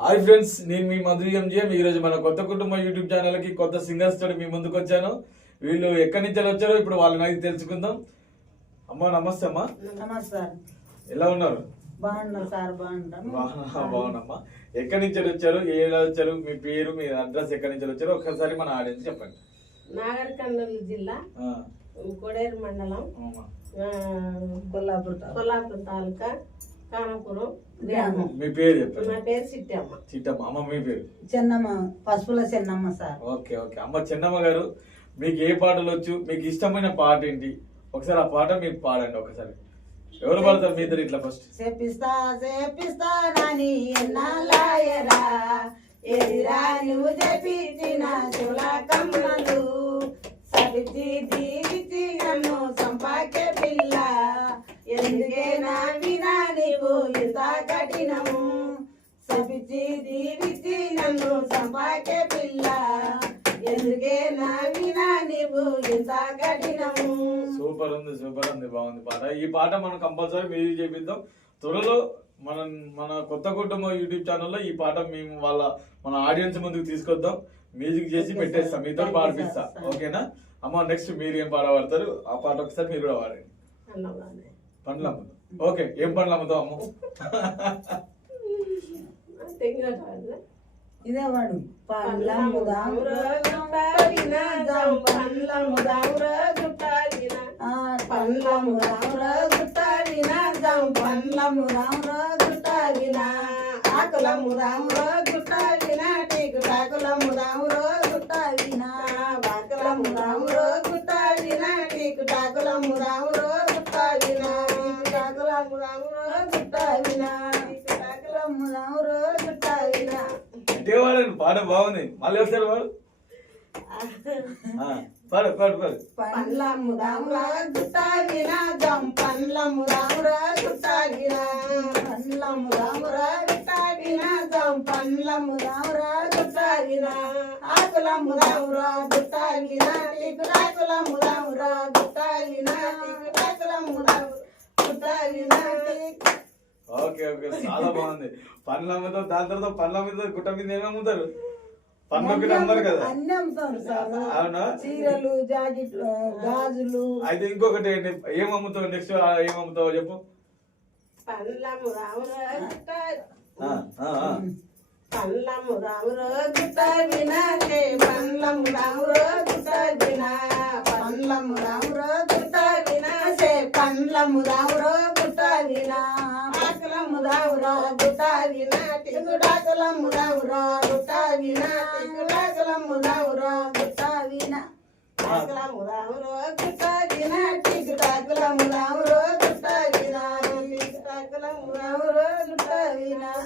Hi friends నేను మీ Madhu MGM ఈ రోజు మన కొత్త కుటుంబ యూట్యూబ్ ఛానల్కి కొత్త సింగర్స్ తోటి మీ ముందుకు వచ్చాను. వీళ్ళు ఎక్కడి నుంచి వచ్చారో ఇప్పుడు వాళ్ళని అడిగి తెలుసుకుందాం. అమ్మా నమస్తే అమ్మా. నమస్కారం ఎలా ఉన్నారు? బాగున్నాం సార్ బాగున్నామ్మా ఎక్కడి నుంచి వచ్చారు? ఎలా వచ్చారు? మీ పేరు మీ అడ్రస్ ఎక్కడి నుంచి వచ్చారు ఒక్కసారి మన ఆడియన్స్ చెప్పండి. నాగర్ కర్నూలు జిల్లా కొడేరు మండలం కొల్లాపూర్ కొల్లాపూర్ తాలూకా. గ్రామం మీ పేరు చెప్పండి. నా పేరు సిట్టమ్మ చిట్టమ్మ. అమ్మ మీ పేరు? Chennamma Pasupula Chennamma sir. Okay okay. అమ్మ చిన్నమ్మ గారు మీకు ఏ పాటలు వచ్చు? మీకు ఇష్టమైన పాట ఏంటి? ఒకసారి ఆ పాట మీరు పాడండి ఒకసారి. ఎవరు పాడతారు మీ ఇద్దరు ఇట్లా ఫస్ట్ చేపిస్తా చేపిస్తా నాని ఎదిరా నువ్వు నన్ను సంపాకే పిల్ల. ఎందుకే నా వినా నీవు కఠినము? సూపర్ ఉంది సూపర్ ఉంది బాగుంది పాట. ఈ పాట మనం కంపల్సరీ మ్యూజిక్ చేపిద్దాం. త్వరలో మన మన కొత్త కుటుంబం యూట్యూబ్ ఛానల్లో ఈ పాట మేము వాళ్ళ మన ఆడియన్స్ ముందుకు తీసుకొద్దాం. మ్యూజిక్ చేసి పెట్టేస్తాం. మీతో పాడిపిస్తా. ఓకేనా? అమ్మ నెక్స్ట్ మీరు ఏం పాట పాడతారు? ఆ పాట ఒకసారి మీరు కూడా పాడండి. అన్నవానే పండ్లు అమ్ముతాం ఓకే ఏం పండ్లు అమ్ముతాం అమ్మ? ఇదే వాడు జం పండ్లము దామురా గుట్టాలిన పండ్లము రాముర గుట్టాలిన జం పండ్లము రాముర గుట్టాలిన టీకు టాకులము రాముర గుట్టాలిన బాకులము రాముర గుట్టాలిన టీకు టాకులము రాముర అంటే వాడండి పాట బాగుంది. మళ్ళీ ఒకసారి వాడు? పాడు పాడు పాడు. పండ్లము రాము రాజు గుట్టాగిన దం పండ్లము రాము రాజు గుట్టాగిన. పండ్లము రాము రాజు గుట్టాగిన దం పండ్లము రాము రాజు గుట్టాగిన. ఆకులము రాము రాజు తాగినా రామురా గుట్టాగిన. టీకులాకులము రామురా గుట్టాగిన. టీకులాకులము రామురా గుట్టాగిన. టీకు ఓకే ఓకే. చాలా బాగుంది. పండ్లు అమ్ముతాం దాని తర్వాత పండ్లు అమ్ముతారు గుట్ట మీద ఏమి అమ్ముతారు? పండ్లు ఒకటి అమ్మారు కదా. అన్ని అమ్ముతారు సార్. అవునా? చీరలు జాకెట్లు గాజులు. అయితే ఇంకొకటి ఏంటి? ఏం అమ్ముతావు? నెక్స్ట్ ఏం అమ్ముతావు చెప్పు. పండ్లము గుట్టాలి ఆ, ఆ, ఆ. పండ్లము పండ్లము రామురా గుట్టాగిన పండ్లము రామురా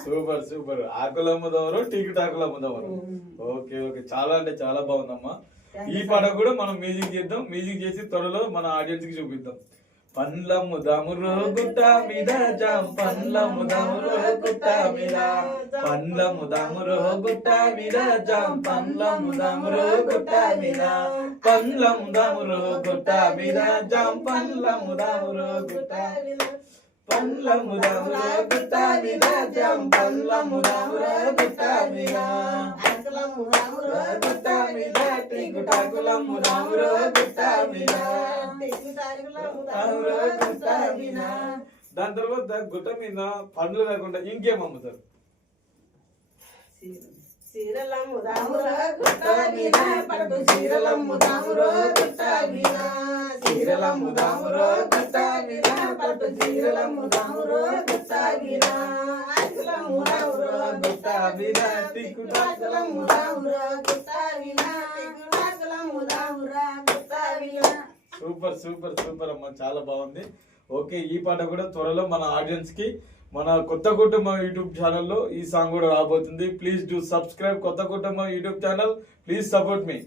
సూపర్ సూపర్. ఆకులు అమ్ముదామరు టీకు టాకులు అమ్ముదామరు ఓకే ఓకే. చాలా అంటే చాలా బాగుందమ్మా. ఈ పాట కూడా మనం మ్యూజిక్ చేద్దాం. మ్యూజిక్ చేసి త్వరలో మన ఆడియన్స్కి చూపిద్దాం. పండ్లము దామురో గుట్ట మీద జాం పండ్లము దామురో గుట్ట మీద పండ్లము దామురో గుట్ట మీద జాం పండ్లము దామురో గుట్ట మీద పండ్లము దామురో గుట్ట మీద జాం పండ్లము దామురో గుట్ట పండ్లము దామురో గుట్ట మీద జాం పండ్లము దామురో గుట్ట మీద ఆకులము రామురా గుట్ట మీద టికుటాకులము దామురో గుట్ట గుట్ట మీద దాని తర్వాత గుట్ట మీద పండ్లు లేకుండా ఇంకేం అమ్ముతారు? చీరలము రామురా గుట్ట మీద పట్టు చీరలమ్ము దామురో గుట్ట మీద చీరలమ్ము దామురో గుట్ట మీద పట్టు చీరలమ్ము దామురో గుట్ట మీద ఆకులమ్ము రామురో గుట్ట మీద టిక్కుటాకులమ్ము దామురో గుట్ట మీద టిక్కుటాకులమ్ము దామురా గుట్ట మీద సూపర్ సూపర్ సూపర్ అమ్మ. చాలా బాగుంది. ఓకే ఈ పాట కూడా త్వరలో మన ఆడియన్స్కి మన కొత్త కుటుంబం యూట్యూబ్ ఛానల్లో ఈ సాంగ్ కూడా రాబోతుంది. ప్లీజ్ డూ సబ్స్క్రైబ్ కొత్త కుటుంబం YouTube channel. Please support me